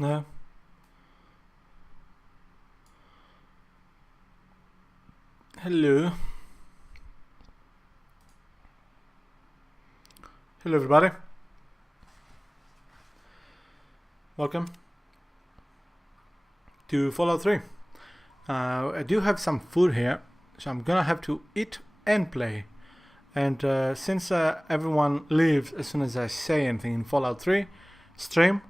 No. Hello. Hello, everybody. Welcome to Fallout 3. I do have some food here, so I'm gonna have to eat and play. And since everyone leaves as soon as I say anything in Fallout 3 stream,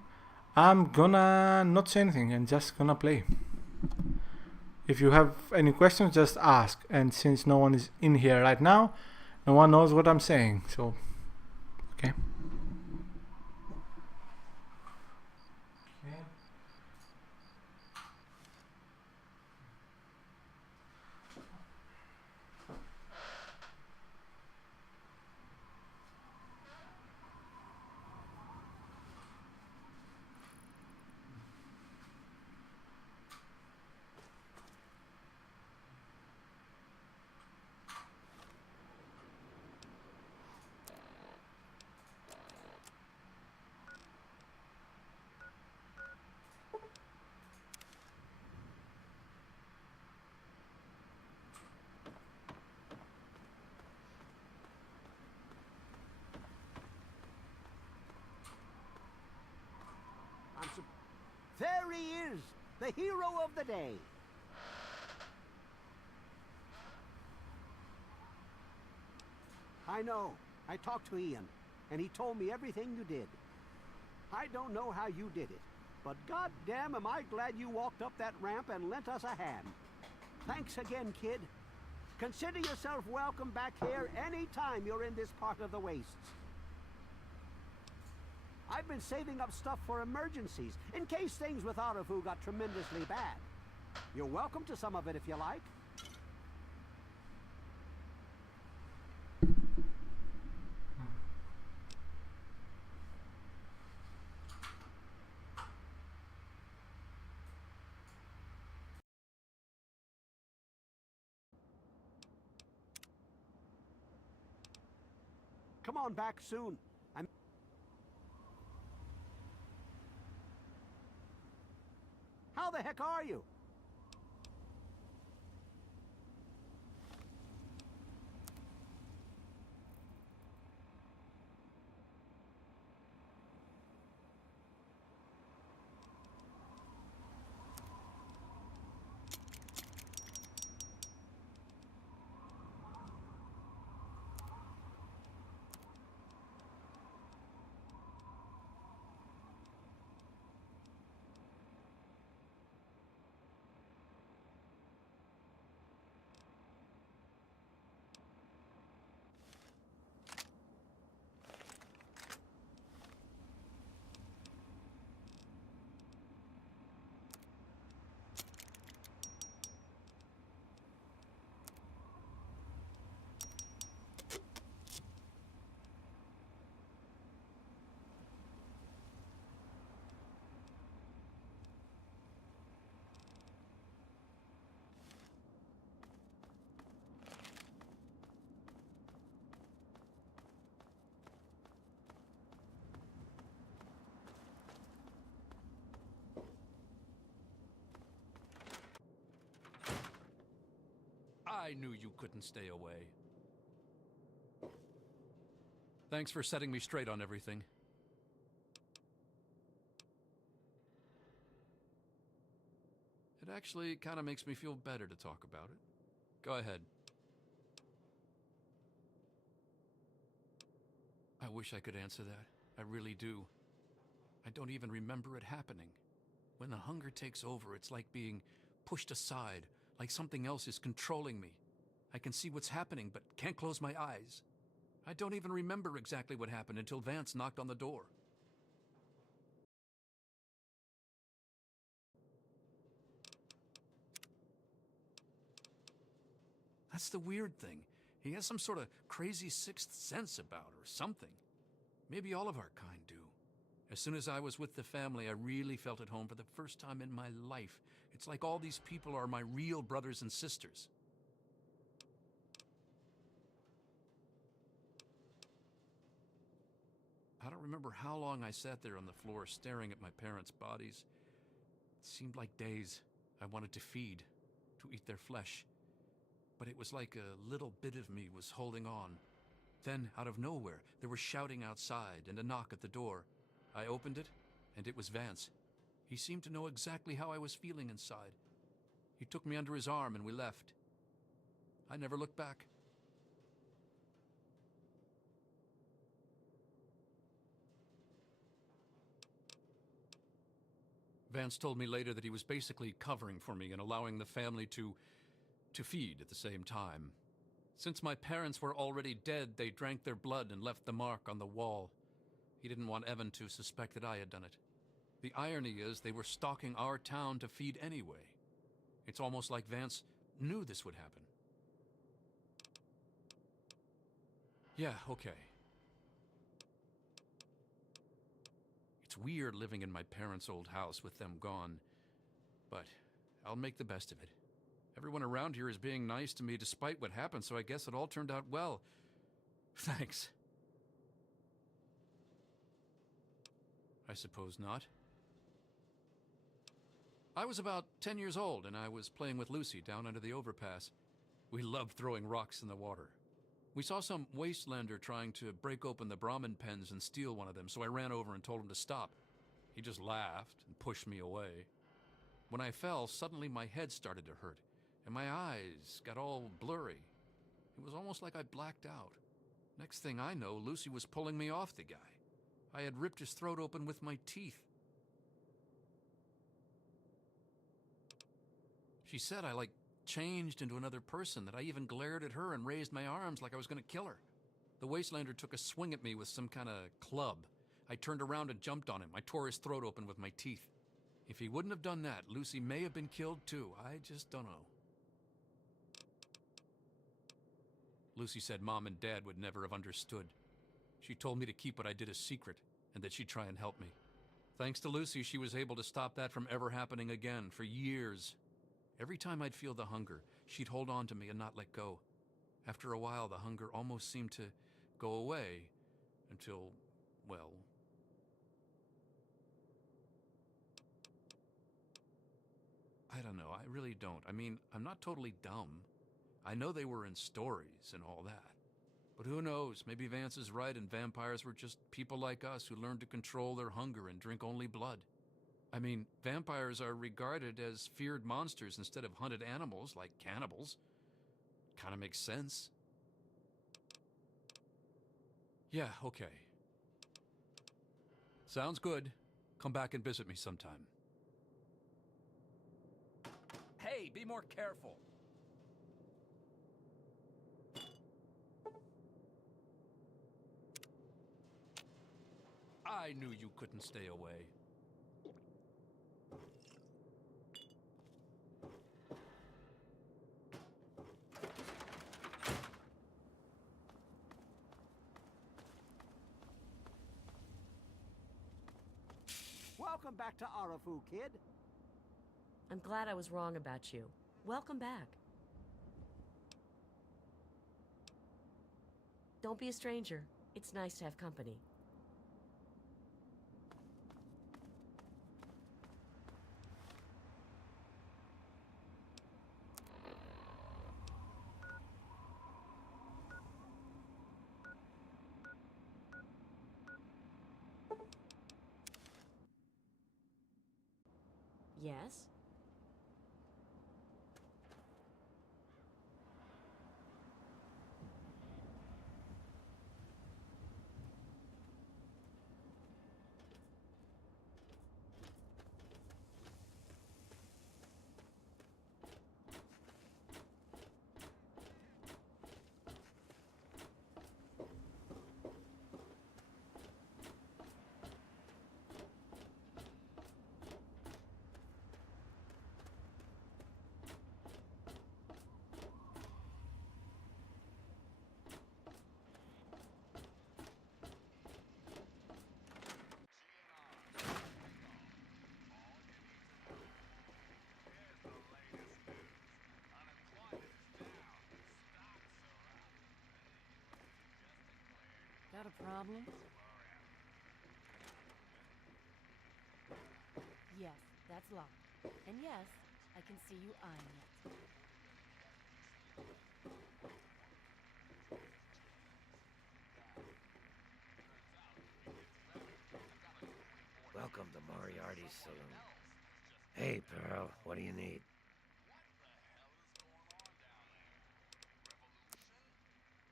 I'm gonna not say anything and just gonna play. If you have any questions, just ask. And since no one is in here right now, no one knows what I'm saying. So, okay. There he is, the hero of the day. I know. I talked to Ian, and he told me everything you did. I don't know how you did it, but goddamn am I glad you walked up that ramp and lent us a hand. Thanks again, kid. Consider yourself welcome back here any time you're in this part of the wastes. I've been saving up stuff for emergencies, in case things with Arafu got tremendously bad. You're welcome to some of it if you like. Come on back soon. How the heck are you? I knew you couldn't stay away. Thanks for setting me straight on everything. It actually kind of makes me feel better to talk about it. Go ahead. I wish I could answer that. I really do. I don't even remember it happening. When the hunger takes over, it's like being pushed aside, like something else is controlling me. I can see what's happening, but can't close my eyes. I don't even remember exactly what happened until Vance knocked on the door. That's the weird thing. He has some sort of crazy sixth sense about her, or something. Maybe all of our kind do. As soon as I was with the family, I really felt at home for the first time in my life. It's like all these people are my real brothers and sisters. I don't remember how long I sat there on the floor staring at my parents' bodies. It seemed like days. I wanted to feed, to eat their flesh. But it was like a little bit of me was holding on. Then, out of nowhere, there was shouting outside and a knock at the door. I opened it, and it was Vance. He seemed to know exactly how I was feeling inside. He took me under his arm and we left. I never looked back. Vance told me later that he was basically covering for me and allowing the family to feed at the same time. Since my parents were already dead, they drank their blood and left the mark on the wall. He didn't want Evan to suspect that I had done it. The irony is they were stalking our town to feed anyway. It's almost like Vance knew this would happen. Yeah, okay. It's weird living in my parents' old house with them gone, but I'll make the best of it. Everyone around here is being nice to me despite what happened, so I guess it all turned out well. Thanks. I suppose not. I was about 10 years old, and I was playing with Lucy down under the overpass. We loved throwing rocks in the water. We saw some wastelander trying to break open the Brahmin pens and steal one of them, so I ran over and told him to stop. He just laughed and pushed me away. When I fell, suddenly my head started to hurt, and my eyes got all blurry. It was almost like I blacked out. Next thing I know, Lucy was pulling me off the guy. I had ripped his throat open with my teeth. She said I, changed into another person, that I even glared at her and raised my arms like I was going to kill her. The wastelander took a swing at me with some kind of club. I turned around and jumped on him. I tore his throat open with my teeth. If he wouldn't have done that, Lucy may have been killed too. I just don't know. Lucy said Mom and Dad would never have understood. She told me to keep what I did a secret, and that she'd try and help me. Thanks to Lucy, she was able to stop that from ever happening again for years. Every time I'd feel the hunger, she'd hold on to me and not let go. After a while, the hunger almost seemed to go away until, well... I don't know, I really don't. I mean, I'm not totally dumb. I know they were in stories and all that. But who knows, maybe Vance is right and vampires were just people like us who learned to control their hunger and drink only blood. I mean, vampires are regarded as feared monsters instead of hunted animals like cannibals. Kinda makes sense. Yeah, okay. Sounds good. Come back and visit me sometime. Hey, be more careful. I knew you couldn't stay away. Welcome back to Arafu, kid. I'm glad I was wrong about you. Welcome back. Don't be a stranger. It's nice to have company. Yes? Got a problem? Yes, that's locked. And yes, I can see you eyeing it. Welcome to Moriarty's saloon. Hey, Pearl, what do you need?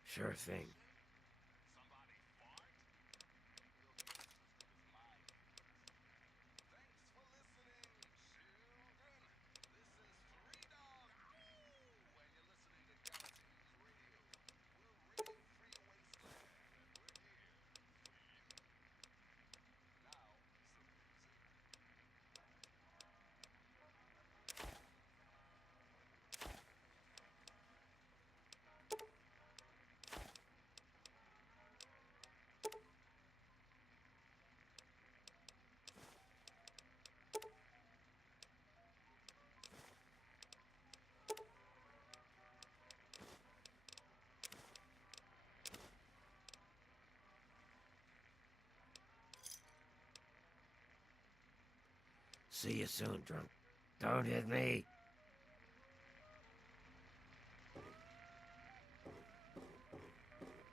Sure thing. See you soon, drunk. Don't hit me.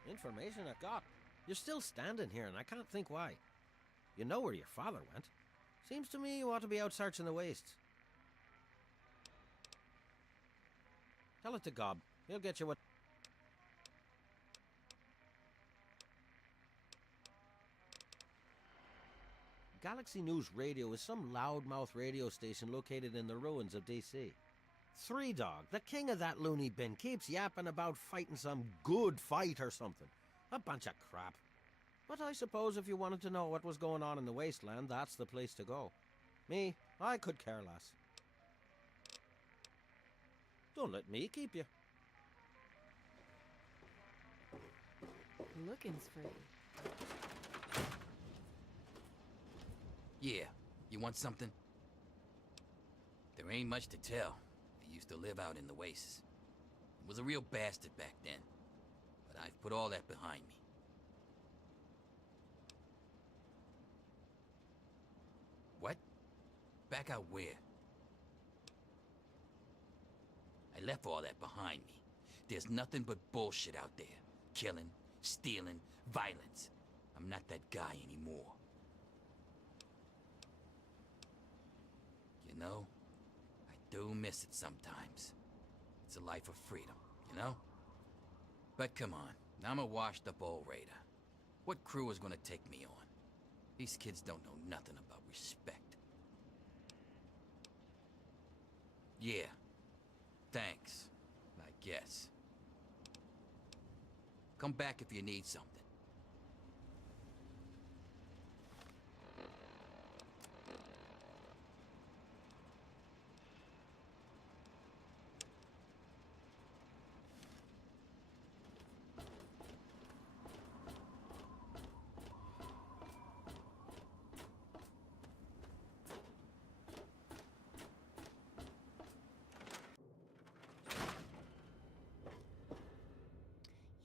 Information I got. You're still standing here, and I can't think why. You know where your father went. Seems to me you ought to be out searching the wastes. Tell it to Gob. He'll get you what... Galaxy News Radio is some loudmouth radio station located in the ruins of DC. Three Dog, the king of that loony bin, keeps yapping about fighting some good fight or something. A bunch of crap. But I suppose if you wanted to know what was going on in the wasteland, that's the place to go. Me, I could care less. Don't let me keep you. Looking's free. Yeah, you want something? There ain't much to tell. I used to live out in the wastes. Was a real bastard back then. But I've put all that behind me. What? Back out where? I left all that behind me. There's nothing but bullshit out there. Killing, stealing, violence. I'm not that guy anymore. You know, I do miss it sometimes. It's a life of freedom, you know? But come on, I'm a washed-up old raider. What crew is gonna take me on? These kids don't know nothing about respect. Yeah, thanks, I guess. Come back if you need something.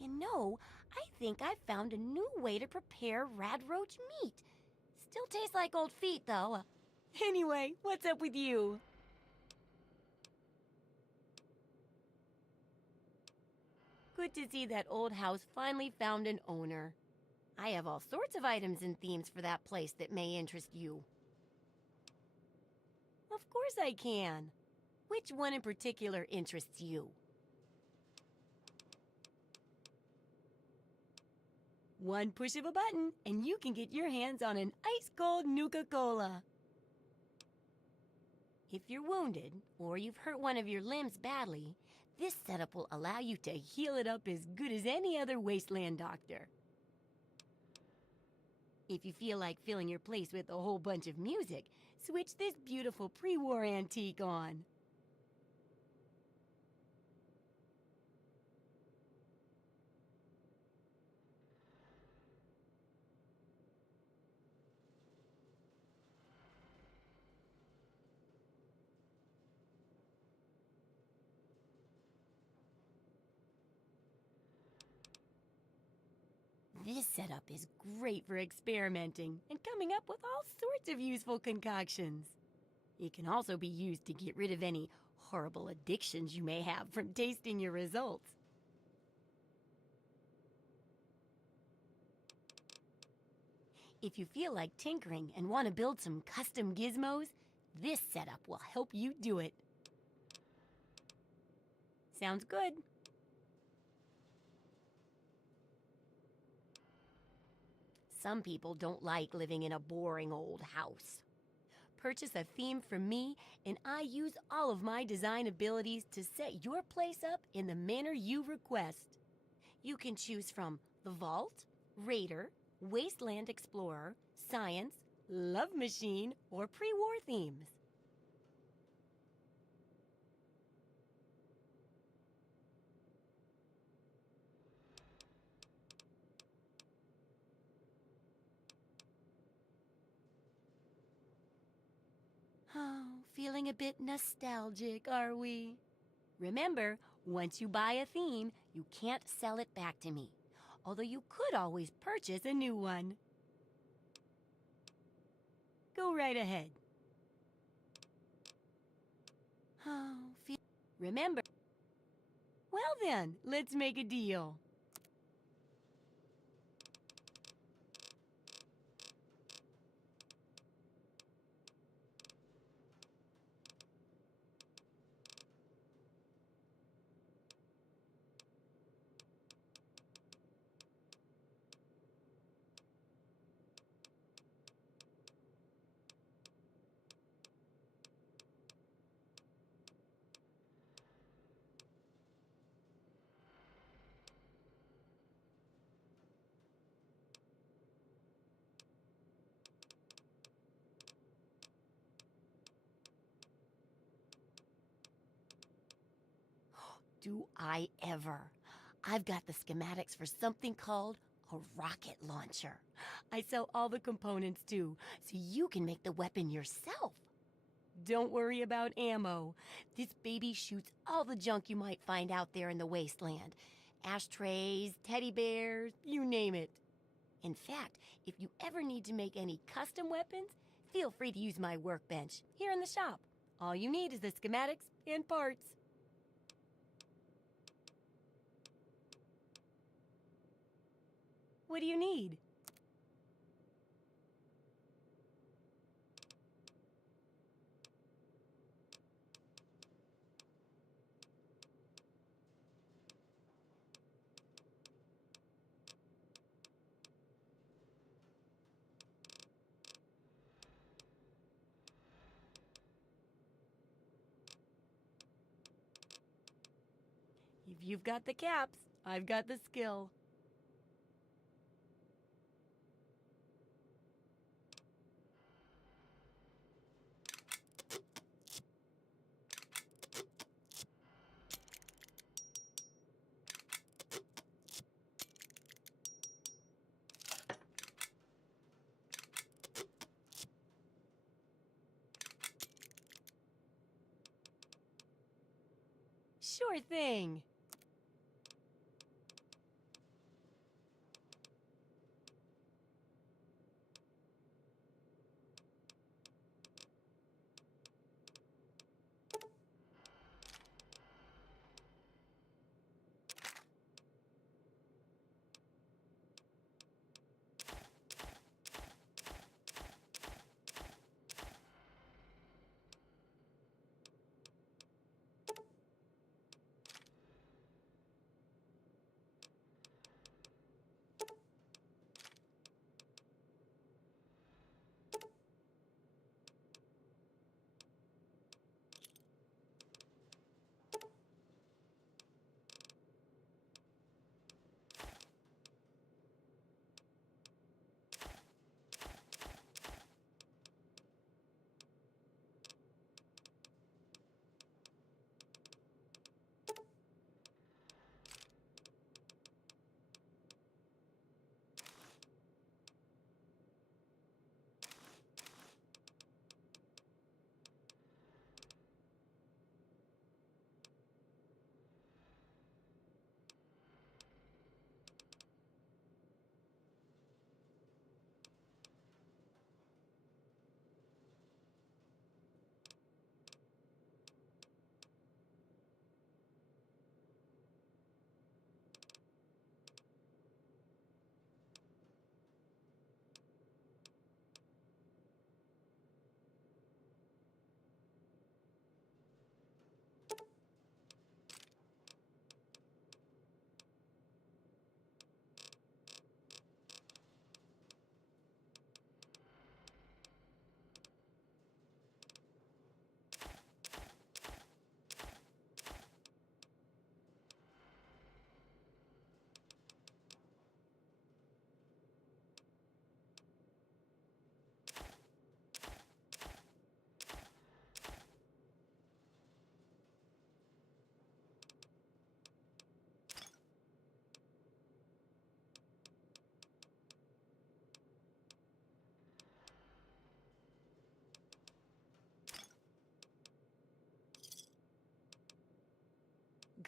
You know, I think I found a new way to prepare radroach meat. Still tastes like old feet, though. Anyway, what's up with you? Good to see that old house finally found an owner. I have all sorts of items and themes for that place that may interest you. Of course I can. Which one in particular interests you? One push of a button, and you can get your hands on an ice-cold Nuka-Cola. If you're wounded, or you've hurt one of your limbs badly, this setup will allow you to heal it up as good as any other wasteland doctor. If you feel like filling your place with a whole bunch of music, switch this beautiful pre-war antique on. This setup is great for experimenting and coming up with all sorts of useful concoctions. It can also be used to get rid of any horrible addictions you may have from tasting your results. If you feel like tinkering and want to build some custom gizmos, this setup will help you do it. Sounds good. Some people don't like living in a boring old house. Purchase a theme from me, and I use all of my design abilities to set your place up in the manner you request. You can choose from the Vault, Raider, Wasteland Explorer, Science, Love Machine, or pre-war themes. Oh, feeling a bit nostalgic, are we? Remember, once you buy a theme, you can't sell it back to me, although you could always purchase a new one. Go right ahead. Oh, remember. Well then, let's make a deal. Do I ever? I've got the schematics for something called a rocket launcher. I sell all the components too, so you can make the weapon yourself. Don't worry about ammo. This baby shoots all the junk you might find out there in the wasteland. Ashtrays, teddy bears, you name it. In fact, if you ever need to make any custom weapons, feel free to use my workbench here in the shop. All you need is the schematics and parts. What do you need? If you've got the caps, I've got the skill. Sure thing.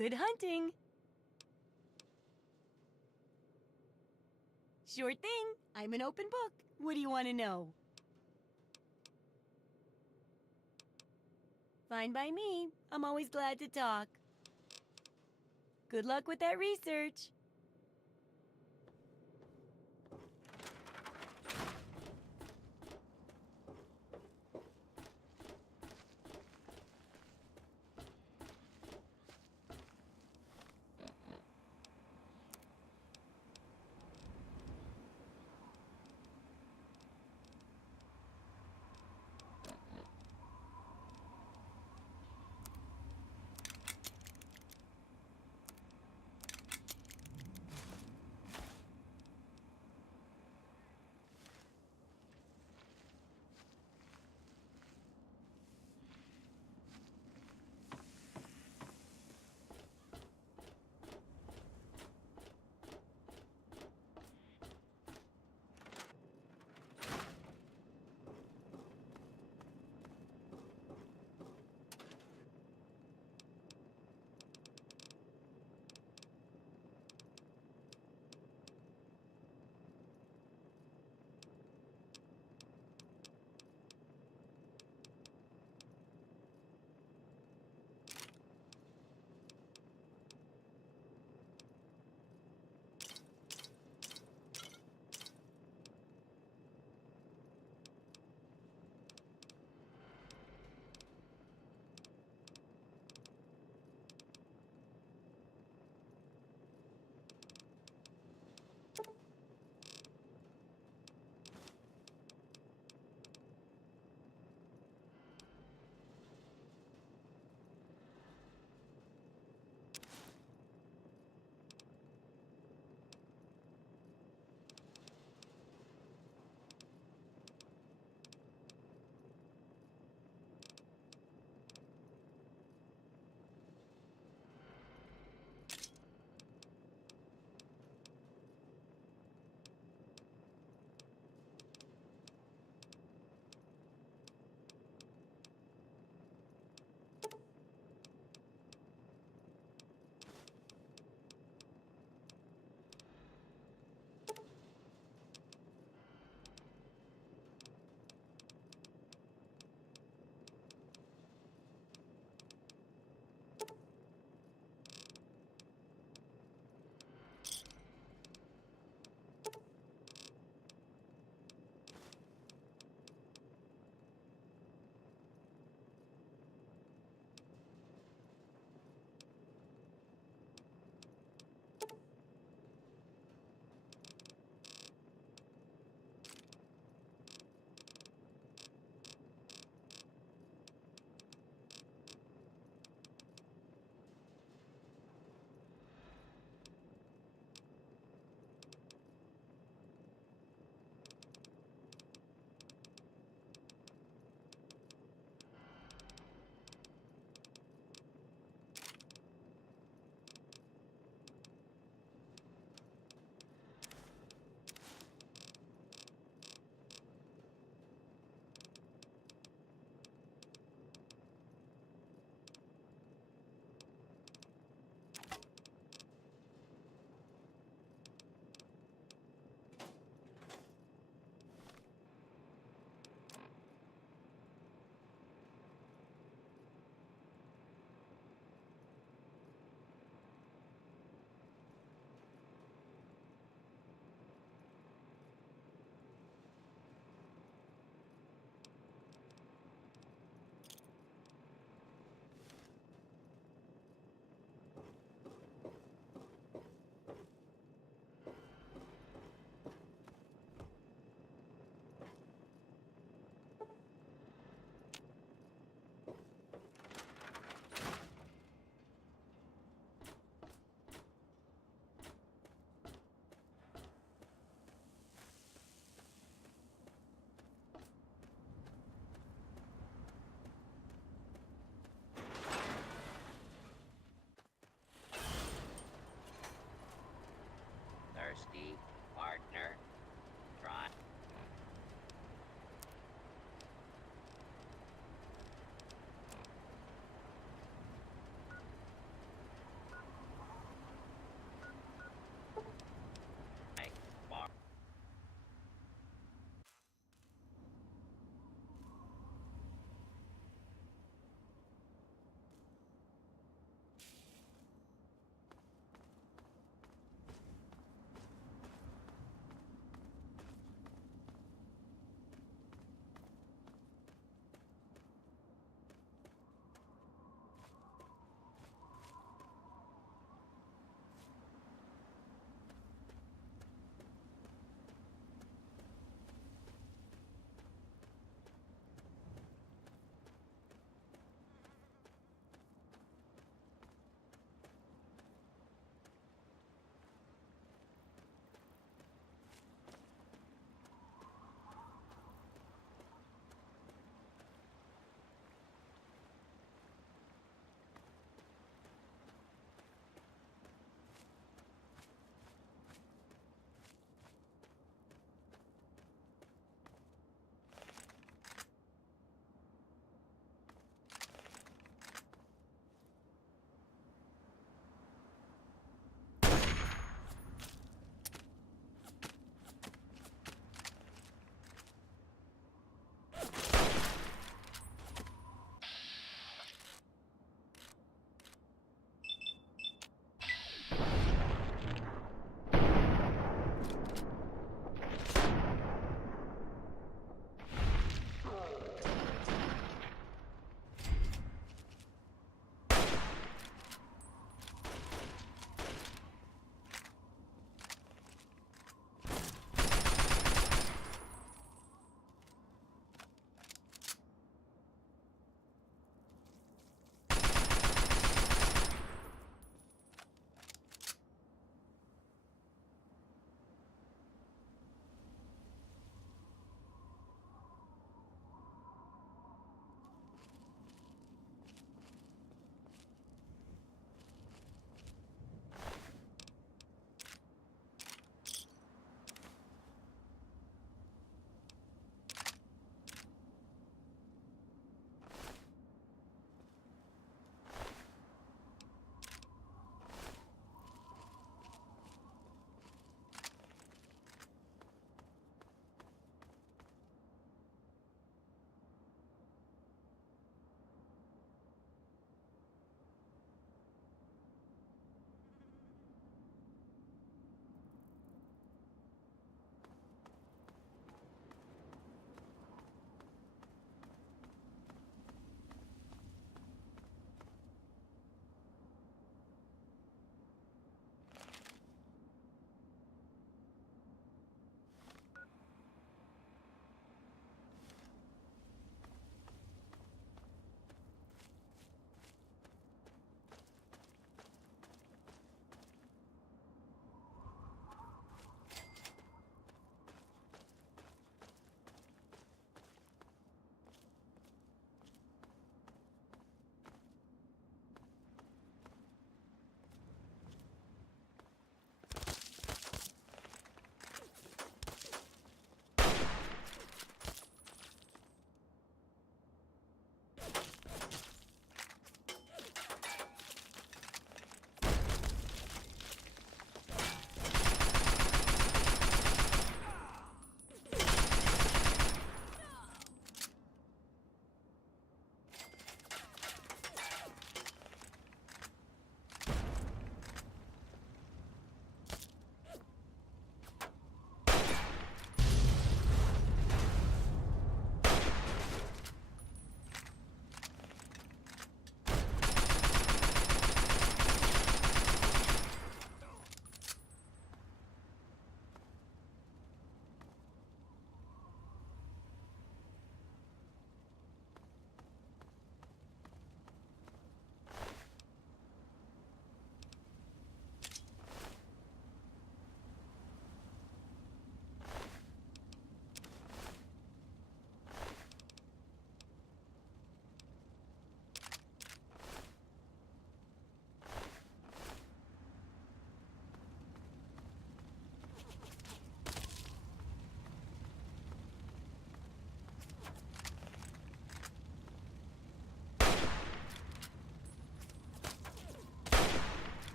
Good hunting. Sure thing. I'm an open book. What do you want to know? Fine by me. I'm always glad to talk. Good luck with that research.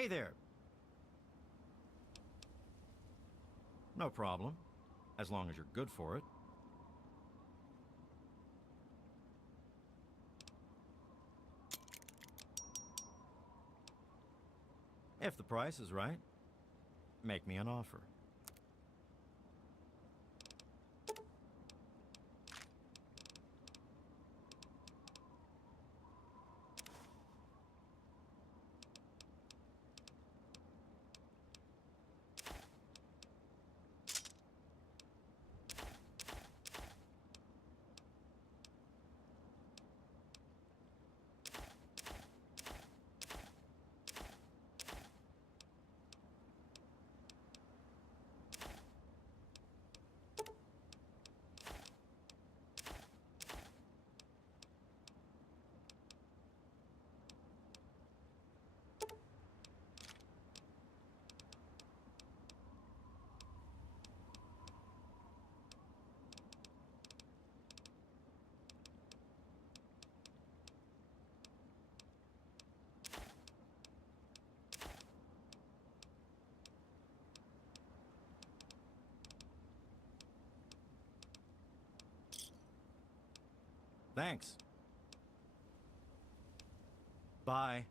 Hey there. No problem, as long as you're good for it. If the price is right, make me an offer. Thanks. Bye.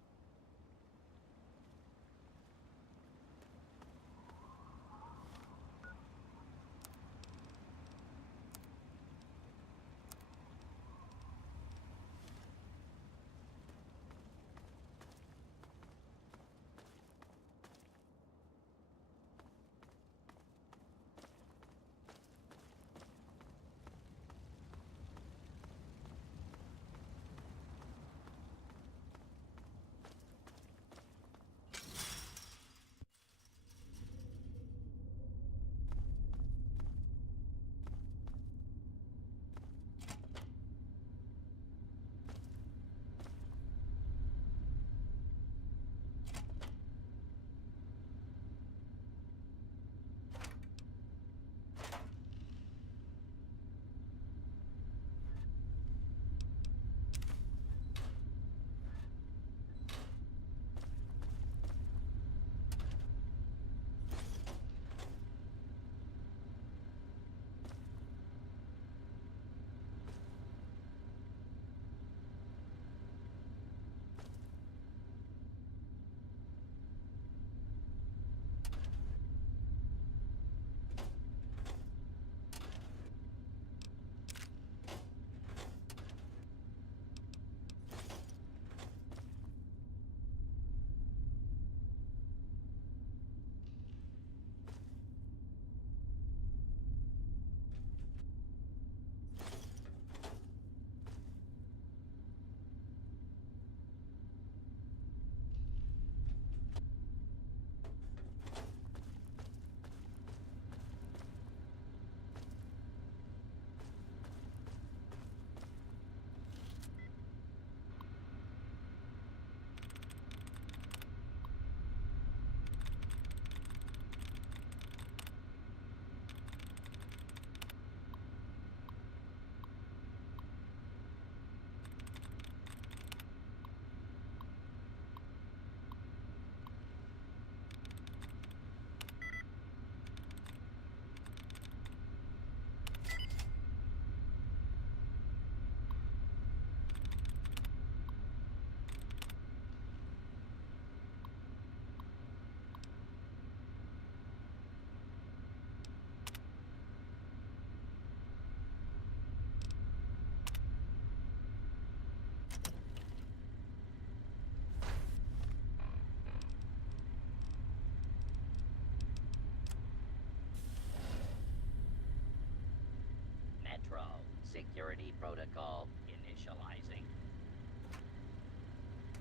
Metro security protocol initializing.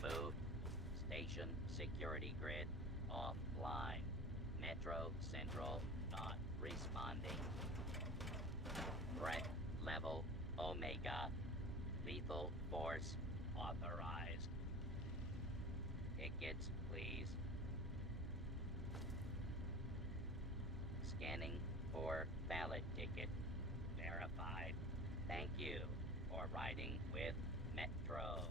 Move station security grid offline. Metro Central not responding. Threat level Omega. Lethal force authorized. Tickets, please. Scanning for valid ticket. Verified. Thank you for riding with Metro.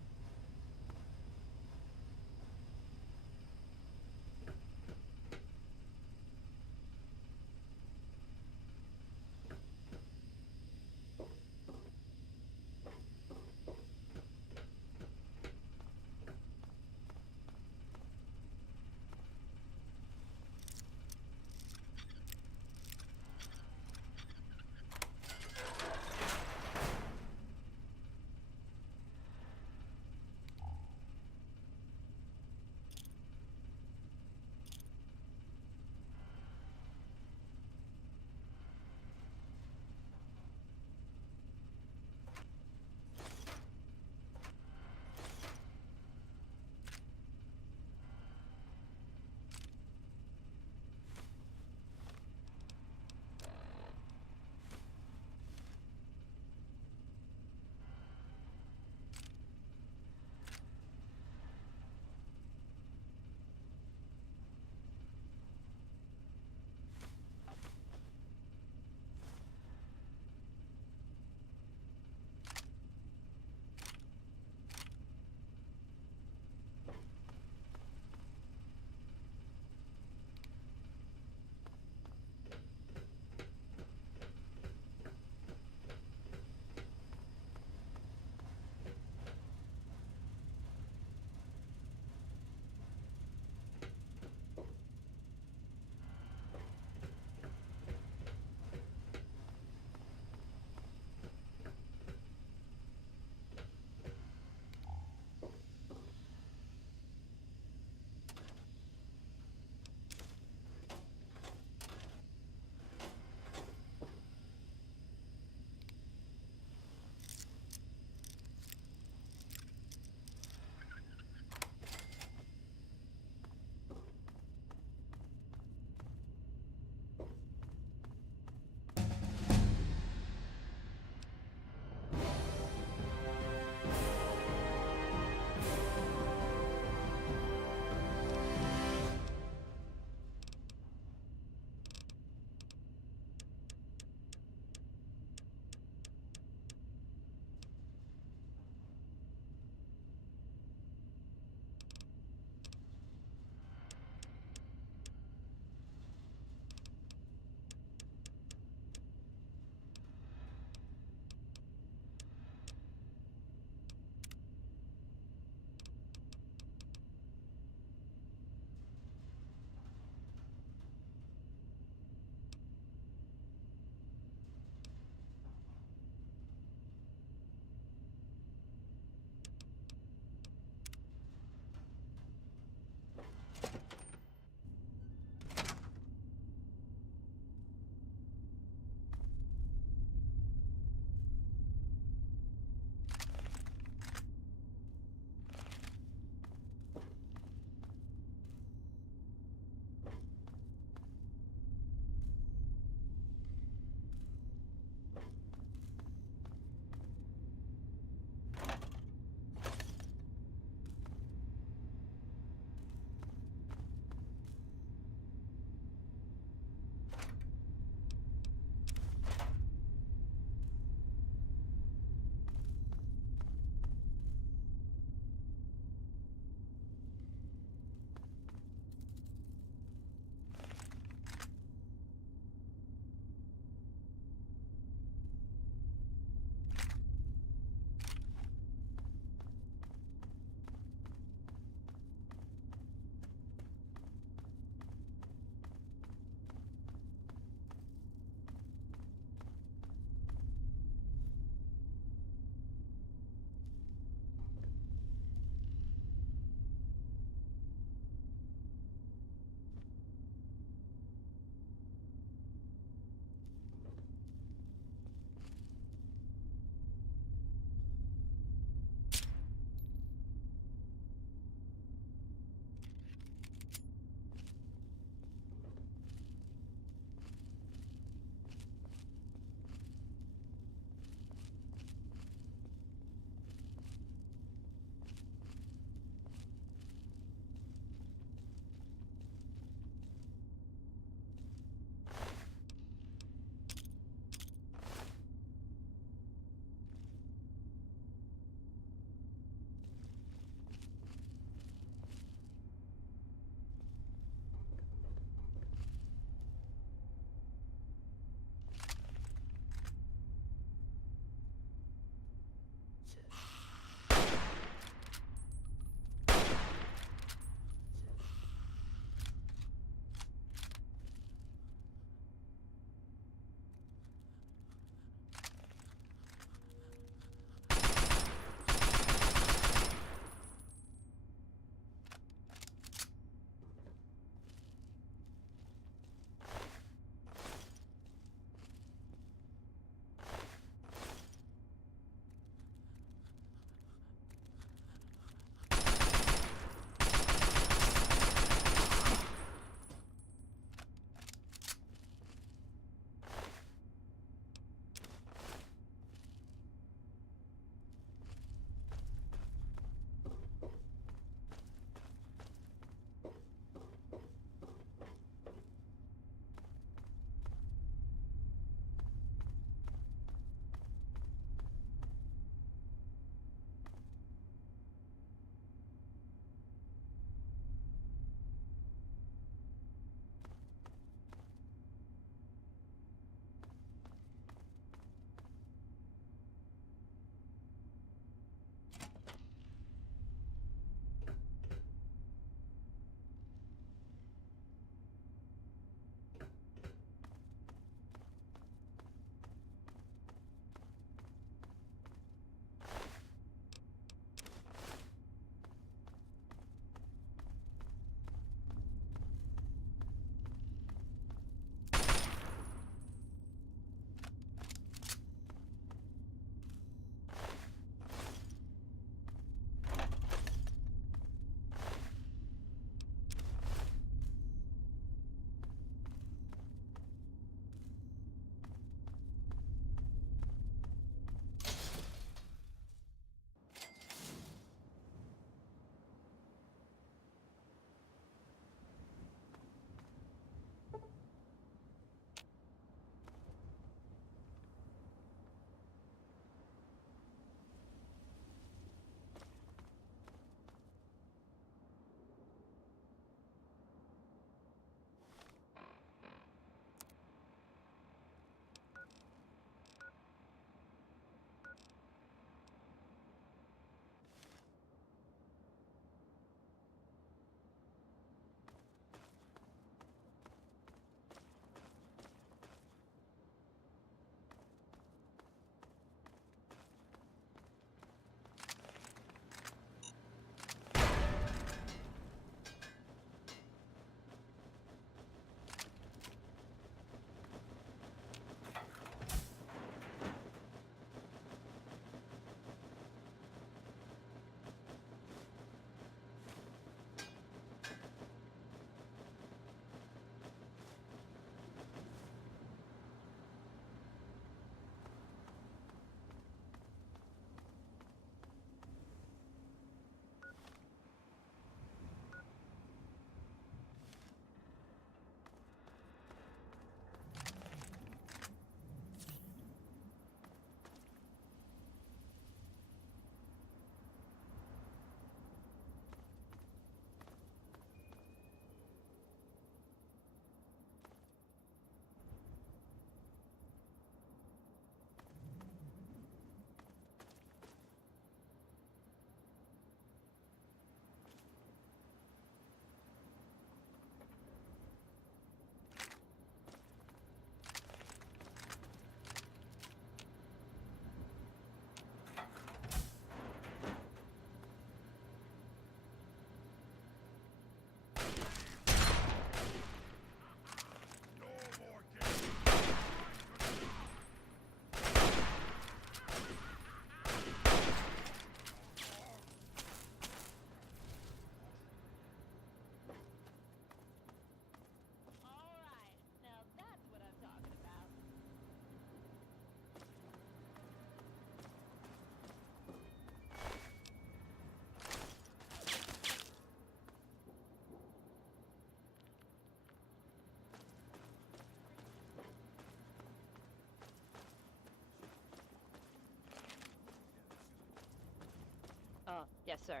Oh, yes, sir.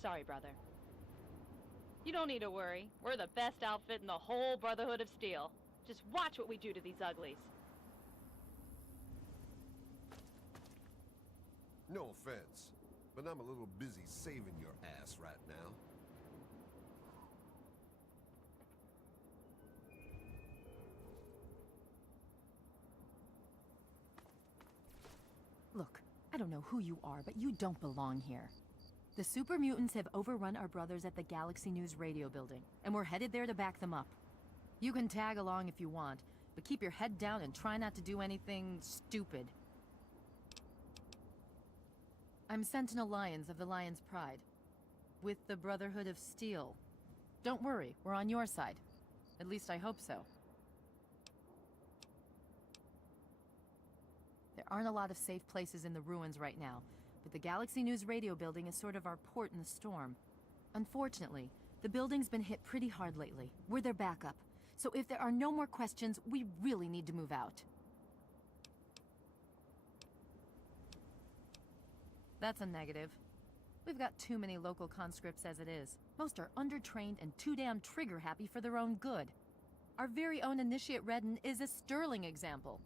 Sorry, brother. You don't need to worry. We're the best outfit in the whole Brotherhood of Steel. Just watch what we do to these uglies. No offense, but I'm a little busy saving your ass right now. Look, I don't know who you are, but you don't belong here. The super mutants have overrun our brothers at the Galaxy News radio building, and we're headed there to back them up. You can tag along if you want, but keep your head down and try not to do anything stupid. I'm Sentinel Lyons of the Lion's Pride, with the Brotherhood of Steel. Don't worry, we're on your side. At least I hope so. There aren't a lot of safe places in the ruins right now, but the Galaxy News radio building is sort of our port in the storm. Unfortunately, the building's been hit pretty hard lately. We're their backup. So if there are no more questions, we really need to move out. That's a negative. We've got too many local conscripts as it is. Most are undertrained and too damn trigger-happy for their own good. Our very own Initiate Redden is a sterling example.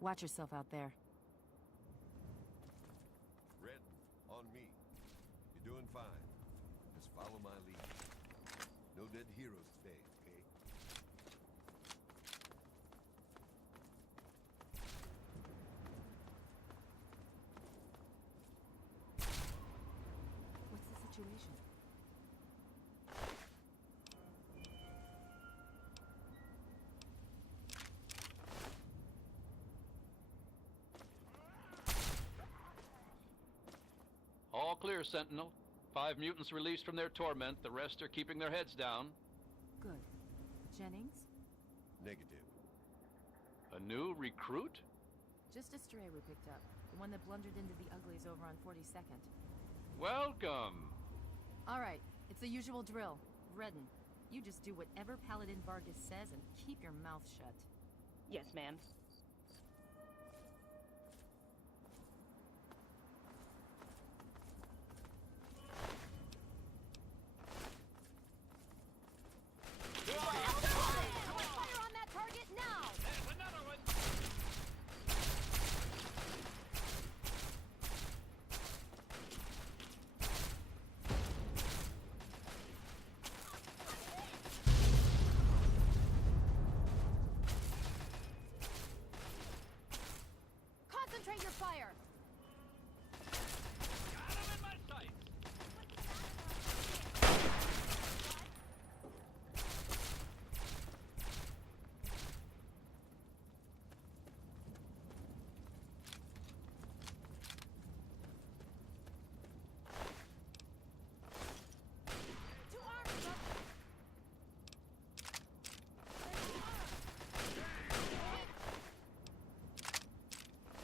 Watch yourself out there. Red, on me. You're doing fine. Just follow my lead. No dead heroes today, okay? What's the situation? All clear, Sentinel. 5 mutants released from their torment. The rest are keeping their heads down. Good. Jennings? Negative. A new recruit? Just a stray we picked up. The one that blundered into the uglies over on 42nd. Welcome! Alright, it's the usual drill. Redden, you just do whatever Paladin Vargas says and keep your mouth shut. Yes, ma'am. Fire on that target now! There's another one! Concentrate your fire! Got him in my sights! Two arms up!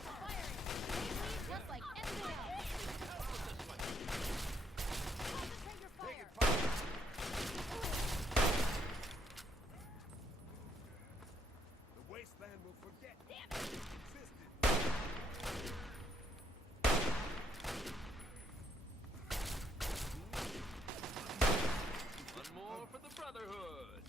Firing! Just like anything else! Concentrate your fire! The wasteland will forget. Damn it! Existed. One more for the Brotherhood!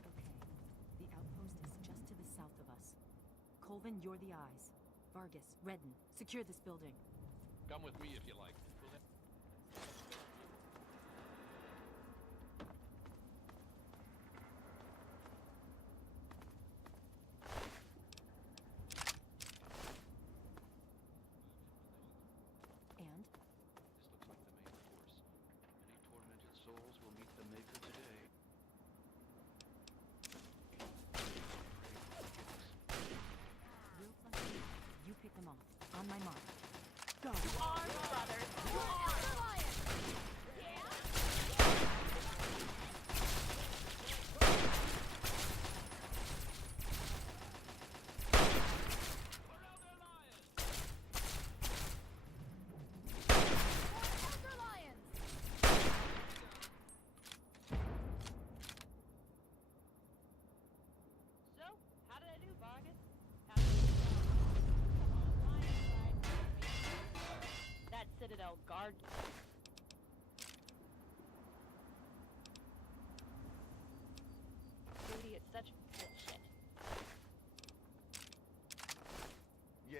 Okay, the outpost is just to the south of us. Colvin, you're the eyes. Vargas, Redden, secure this building. Come with me if you like. We'll have- them off. On my mark. Go. Arms, brothers! To arms! So, how did I do, Vargas? How did I do? Come on, lion side. That Citadel guard. Duty, it's such bullshit. Yeah,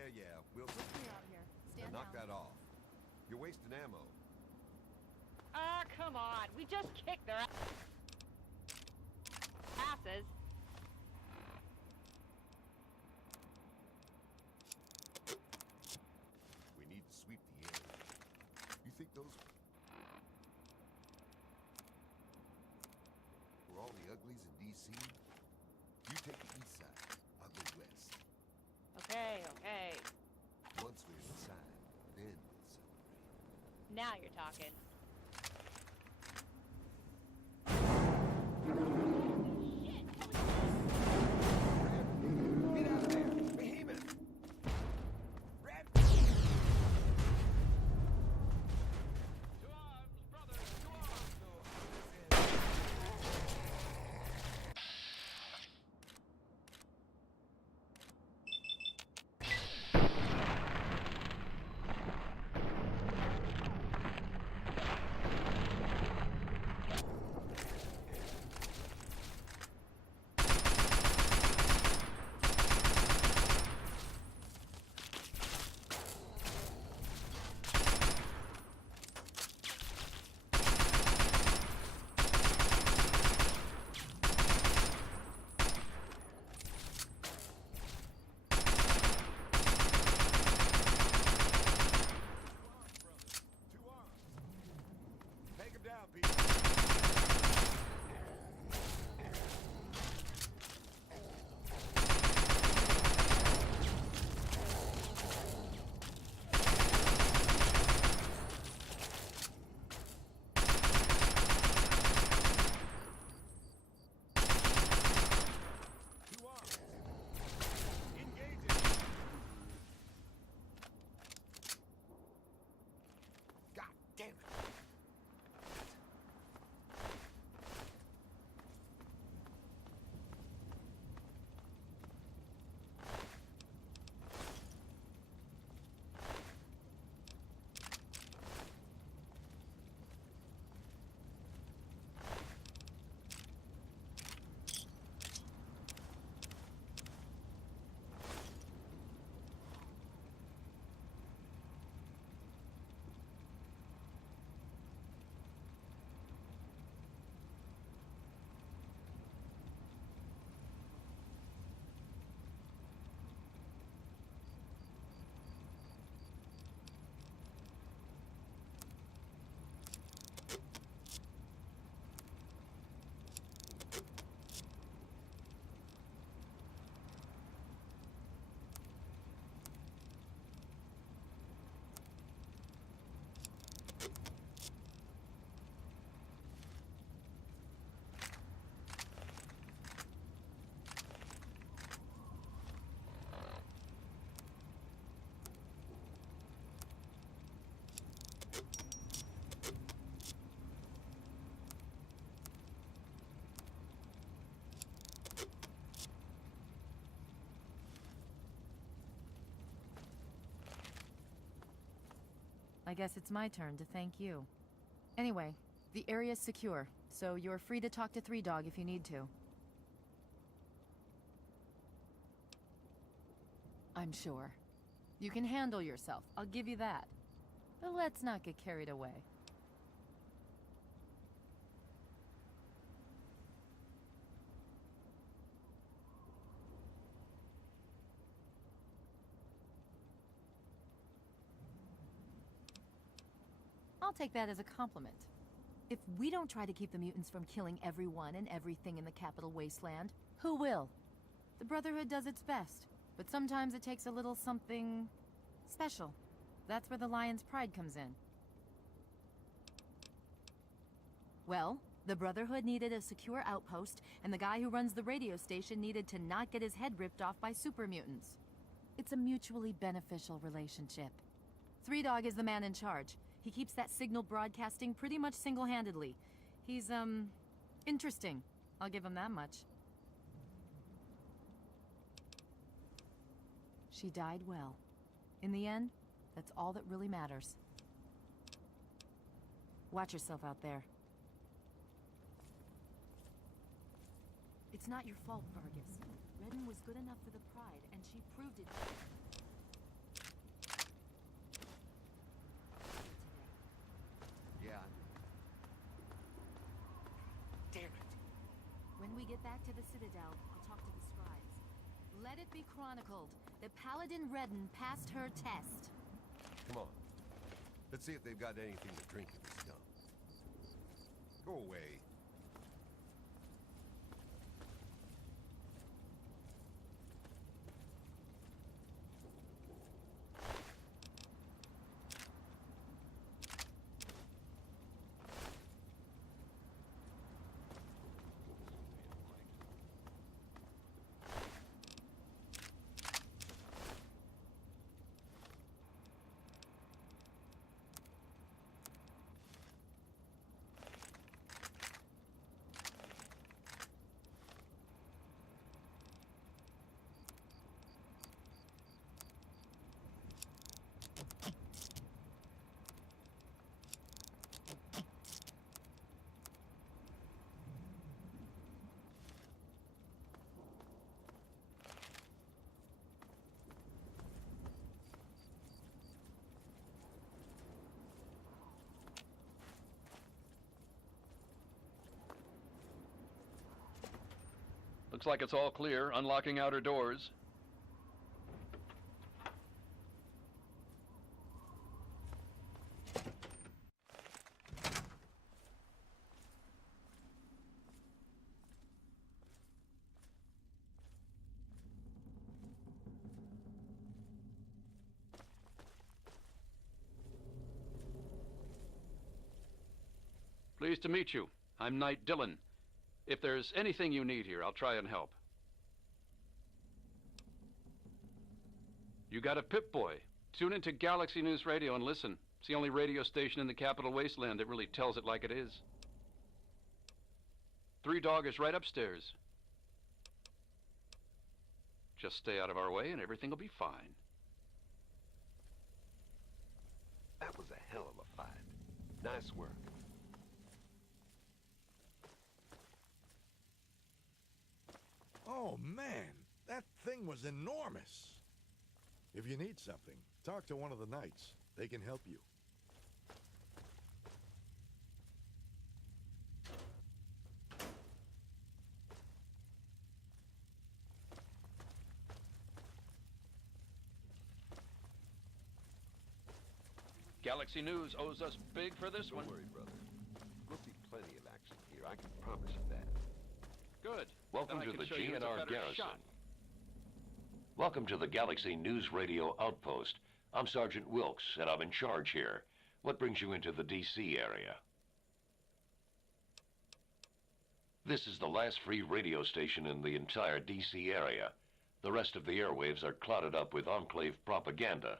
we'll Clear out here. now Stand knock down. that off. You're wasting ammo. Ah, come on. We just kicked their asses. We need to sweep the area. You think those were all the uglies in D.C.? You take the east side, I'll go west. Okay. Once we're inside, then we'll celebrate. Now you're talking. Get out of there! Behemoth! Red! To arms, brothers! To arms! Take him down, Pete. Two arms. Engage it. God damn it. I guess it's my turn to thank you. Anyway, the area's secure, so you're free to talk to Three Dog if you need to. I'm sure. You can handle yourself, I'll give you that. But let's not get carried away. I'll take that as a compliment. If we don't try to keep the mutants from killing everyone and everything in the capital wasteland, who will? The Brotherhood does its best, but sometimes it takes a little something Special. That's where the Lion's pride comes in. Well, the Brotherhood needed a secure outpost, and the guy who runs the radio station needed to not get his head ripped off by super mutants. It's a mutually beneficial relationship. Three Dog is the man in charge. He keeps that signal broadcasting pretty much single-handedly. He's, interesting. I'll give him that much. She died well. In the end, that's all that really matters. Watch yourself out there. It's not your fault, Vargas. Redden was good enough for the Pride, and she proved it. Yeah. Damn it. When we get back to the Citadel, I'll talk to the scribes. Let it be chronicled that Paladin Redden passed her test. Come on. Let's see if they've got anything to drink in this dump. Go away. Looks like it's all clear. Unlocking outer doors. Pleased to meet you. I'm Knight Dillon. If there's anything you need here, I'll try and help. You got a Pip-Boy. Tune into Galaxy News Radio and listen. It's the only radio station in the Capital Wasteland that really tells it like it is. Three Dog is right upstairs. Just stay out of our way and everything will be fine. That was a hell of a fight. Nice work. Oh, man, that thing was enormous. If you need something, talk to one of the knights. They can help you. Galaxy News owes us big for this one. Don't worry, brother. We'll see plenty of action here. I can promise you that. Good. Welcome Then I to can the show you it's a GNR better Garrison. shot. Welcome to the Galaxy News Radio Outpost. I'm Sergeant Wilkes, and I'm in charge here. What brings you into the D.C. area? This is the last free radio station in the entire D.C. area. The rest of the airwaves are clouded up with Enclave propaganda.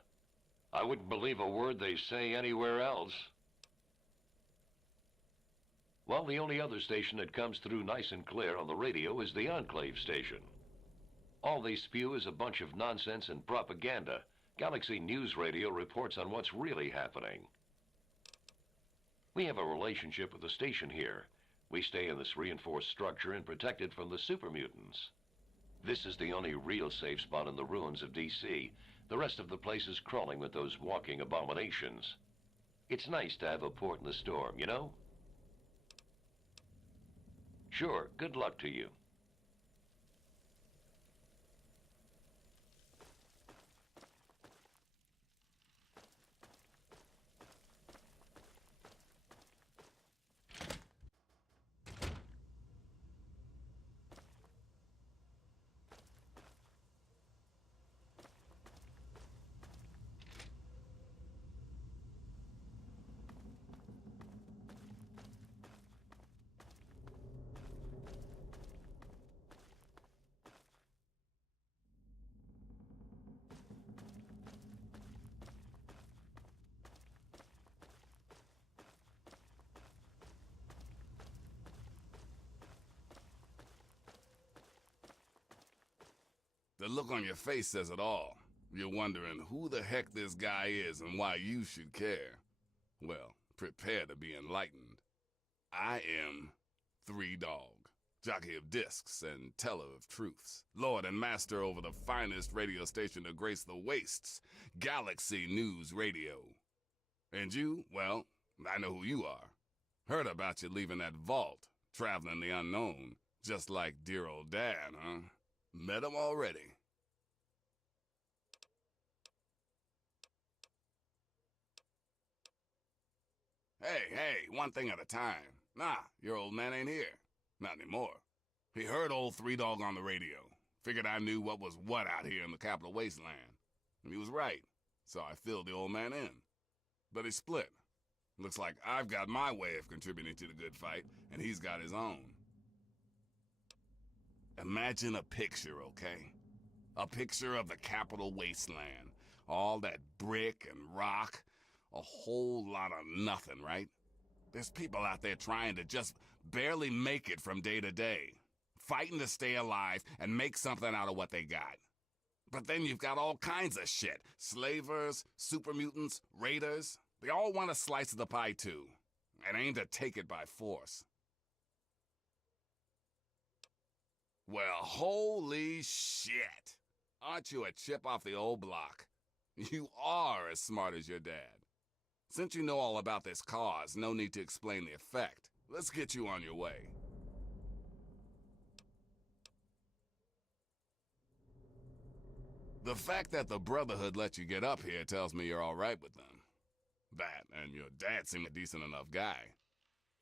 I wouldn't believe a word they say anywhere else. Well, the only other station that comes through nice and clear on the radio is the Enclave station. All they spew is a bunch of nonsense and propaganda. Galaxy News Radio reports on what's really happening. We have a relationship with the station here. We stay in this reinforced structure and protected from the super mutants. This is the only real safe spot in the ruins of D.C. The rest of the place is crawling with those walking abominations. It's nice to have a port in the storm, you know? Sure, good luck to you. The look on your face says it all. You're wondering who the heck this guy is and why you should care. Well, prepare to be enlightened. I am Three Dog, jockey of discs and teller of truths, lord and master over the finest radio station to grace the wastes, Galaxy News Radio. And you, well, I know who you are. Heard about you leaving that vault, traveling the unknown, just like dear old Dad, huh? Met him already. Hey, one thing at a time. Nah, your old man ain't here. Not anymore. He heard old Three Dog on the radio. Figured I knew what was what out here in the capital wasteland. And he was right, so I filled the old man in. But he split. Looks like I've got my way of contributing to the good fight, and he's got his own. Imagine a picture, okay? A picture of the capital wasteland. All that brick and rock. A whole lot of nothing, right? There's people out there trying to just barely make it from day to day. Fighting to stay alive and make something out of what they got. But then you've got all kinds of shit. Slavers, super mutants, raiders. They all want a slice of the pie too. And aim to take it by force. Well, holy shit. Aren't you a chip off the old block? You are as smart as your dad. Since you know all about this cause, no need to explain the effect. Let's get you on your way. The fact that the Brotherhood let you get up here tells me you're all right with them. That, and your dad seemed a decent enough guy.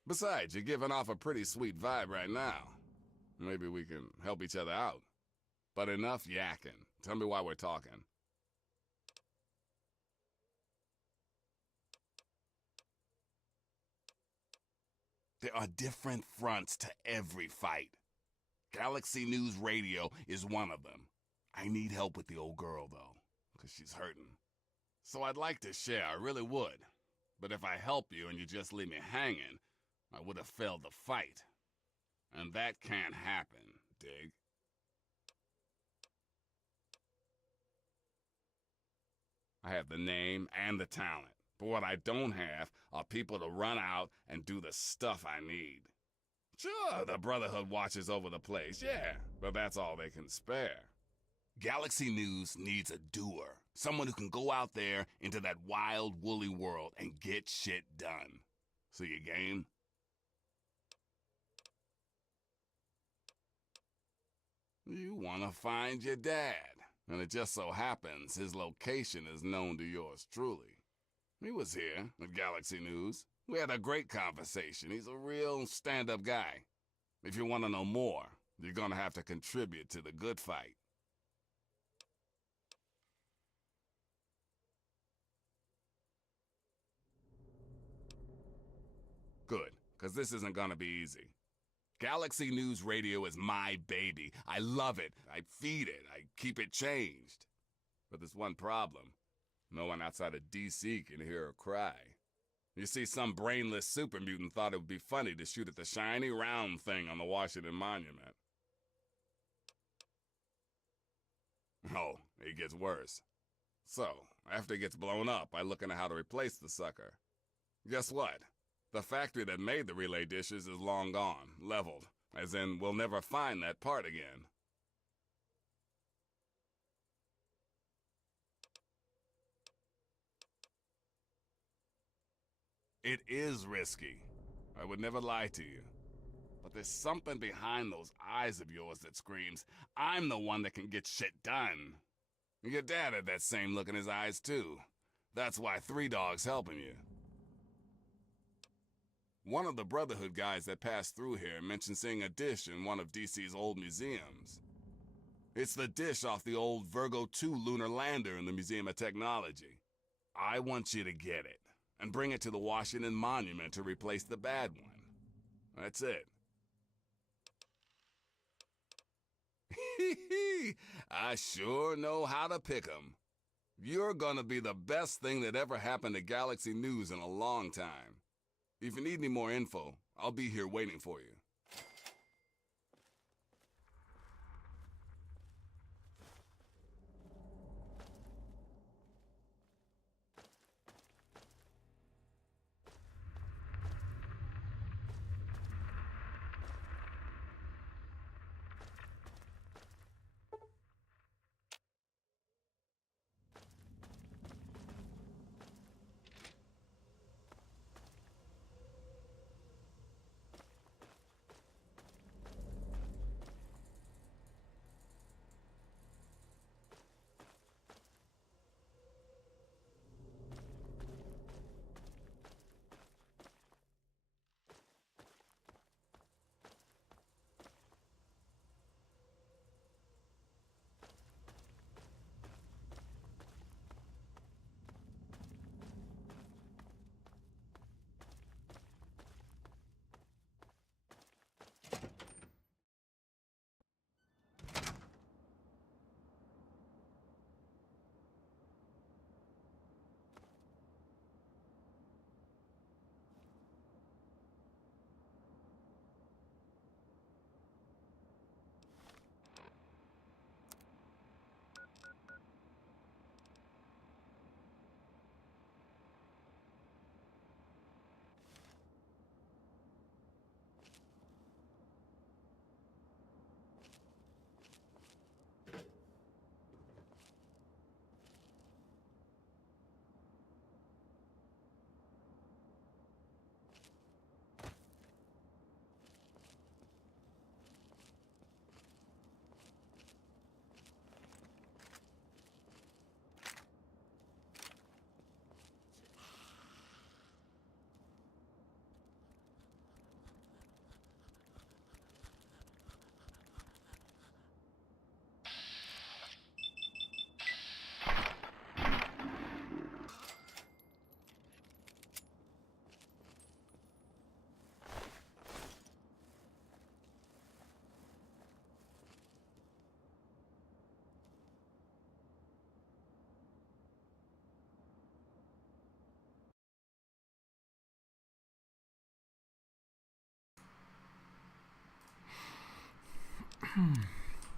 Besides, you're giving off a pretty sweet vibe right now. Maybe we can help each other out. But enough yakking. Tell me why we're talking. There are different fronts to every fight. Galaxy News Radio is one of them. I need help with the old girl, though, because she's hurting. So I'd like to share, I really would. But if I help you and you just leave me hanging, I would have failed the fight. And that can't happen, dig? I have the name and the talent. But what I don't have are people to run out and do the stuff I need. Sure, the Brotherhood watches over the place, yeah, but that's all they can spare. Galaxy News needs a doer. Someone who can go out there into that wild, woolly world and get shit done. So you game? You want to find your dad, and it just so happens his location is known to yours truly. He was here at Galaxy News. We had a great conversation. He's a real stand-up guy. If you want to know more, you're going to have to contribute to the good fight. Good, because this isn't going to be easy. Galaxy News Radio is my baby. I love it. I feed it. I keep it changed. But there's one problem. No one outside of DC can hear her cry. You see, some brainless super mutant thought it would be funny to shoot at the shiny round thing on the Washington Monument. Oh, it gets worse. So, after it gets blown up, I look into how to replace the sucker. Guess what? The factory that made the relay dishes is long gone, leveled, as in we'll never find that part again. It is risky. I would never lie to you. But there's something behind those eyes of yours that screams, I'm the one that can get shit done. Your dad had that same look in his eyes too. That's why Three Dog's helping you. One of the Brotherhood guys that passed through here mentioned seeing a dish in one of DC's old museums. It's the dish off the old Virgo 2 lunar lander in the Museum of Technology. I want you to get it and bring it to the Washington Monument to replace the bad one. That's it. I sure know how to pick 'em. You're gonna be the best thing that ever happened to Galaxy News in a long time. If you need any more info, I'll be here waiting for you.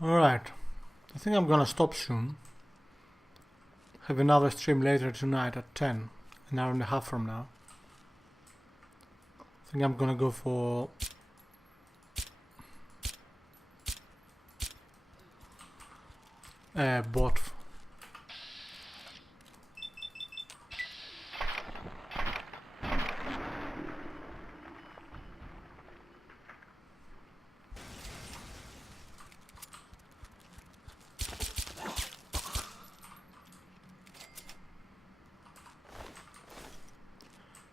Alright, I think I'm gonna stop soon. Have another stream later tonight at 10, an hour and a half from now. I think I'm gonna go for bot.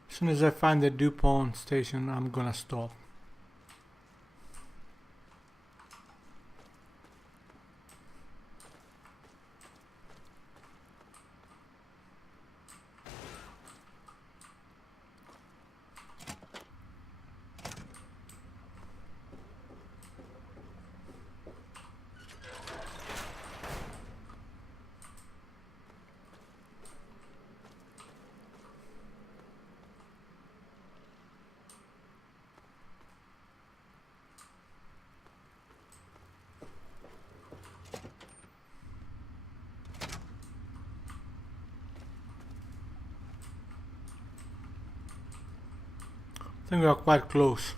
As soon as I find the DuPont station, I'm gonna stop. I think we are quite close.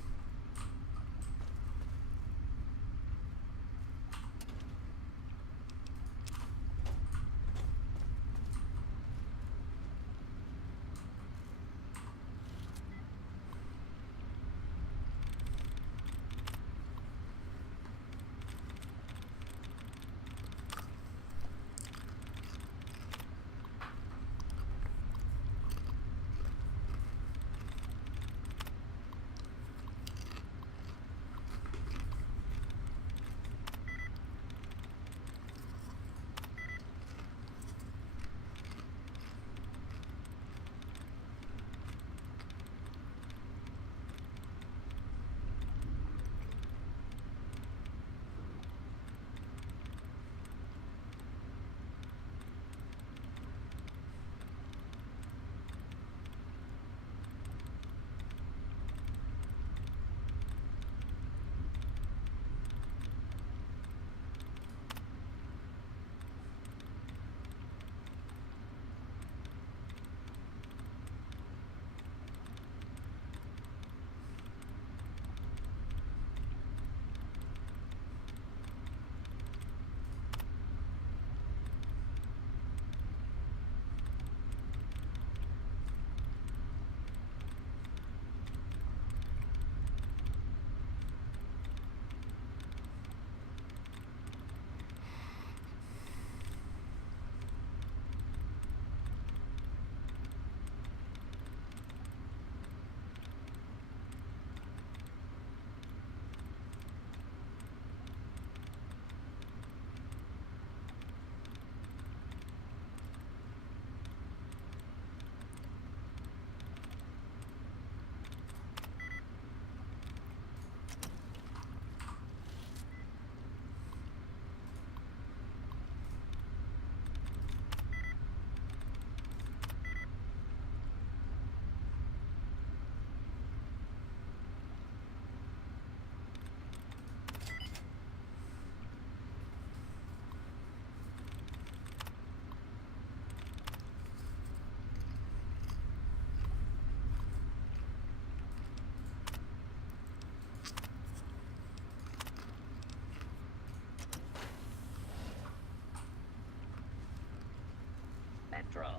Metro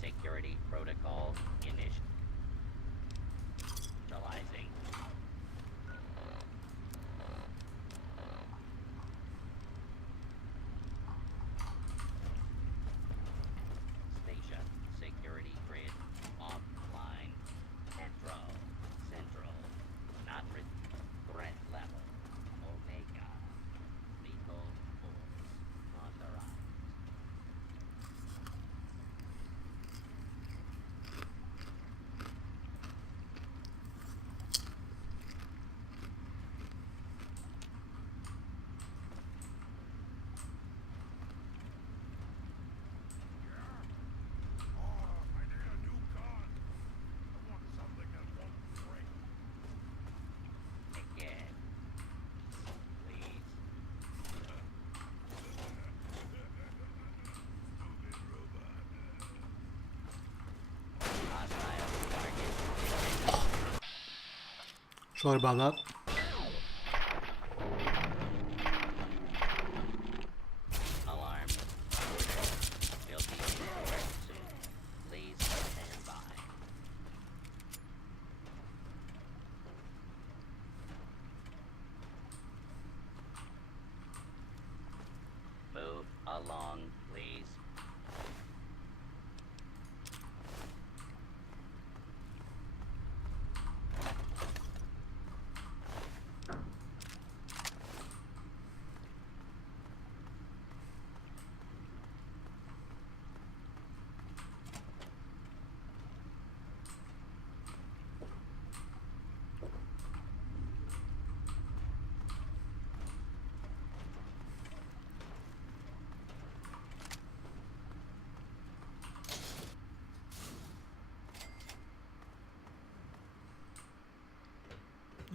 security protocol initializing. Station security grid offline. Metro Central not threat level. Omega lethal force authorized. Sorry about that. Alarm. We'll be in soon. Please stand by. Move along, please.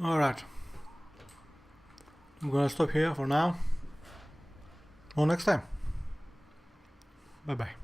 Alright. I'm gonna stop here for now. Till next time. Bye bye.